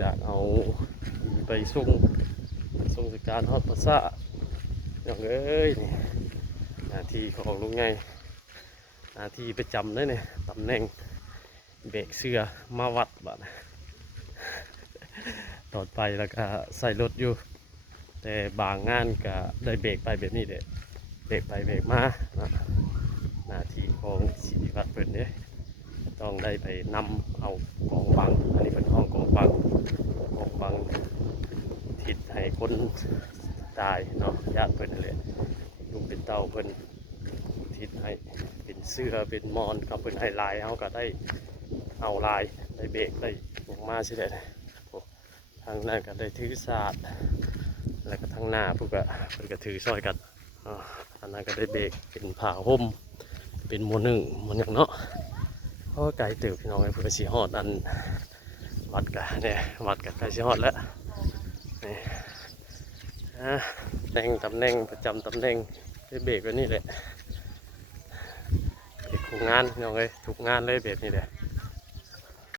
จากเอาไปส่งสการฮอดภาษาอย่างเอ้ยนี่หน้าที่ของลุงไงหน้าที่ประจำได้เนี่ยตำแหน่งเบรกเสื้อมาวัดบัดตอดไปแล้วก็ใส่รถอยู่แต่บางงานก็ได้เบรกไปแบบนี้เด็เบรกไปเบรกมานะหน้าที่ของชีวัดเพิ่นเนี่ยต้องได้ไปนำเอากองบังอันนี้เป็นห้องกองบังทิศให้คนตายเนาะญาติเพิ่นนั่นแหละลุงเป็นเต้าเพิ่นทิศให้เป็นเสื้อเป็นมอนกับเพิ่นให้ลายเขาก็ได้เอาลายได้เบรกได้ลงมาใช่ไหมทางนั้นก็ได้ถือศาสตร์แล้วก็ทางหน้าพวกก็ถือซอยกันอันนั้นก็ได้เบรกเป็นผ้าห่มเป็นหมวหนึ่งอย่างเนาะเพราะไกลตื่นพี่น้องไอ้พวกสีหอดอันวัดกันเนี่ยวัดกันไกลสีหอดแล้วนี่ตำแหน่งประจำตำแหน่งได้เบรกไว้นี่แหละเบรกของงานพี่น้องเลยทุกงานเลยแบบนี้แหละ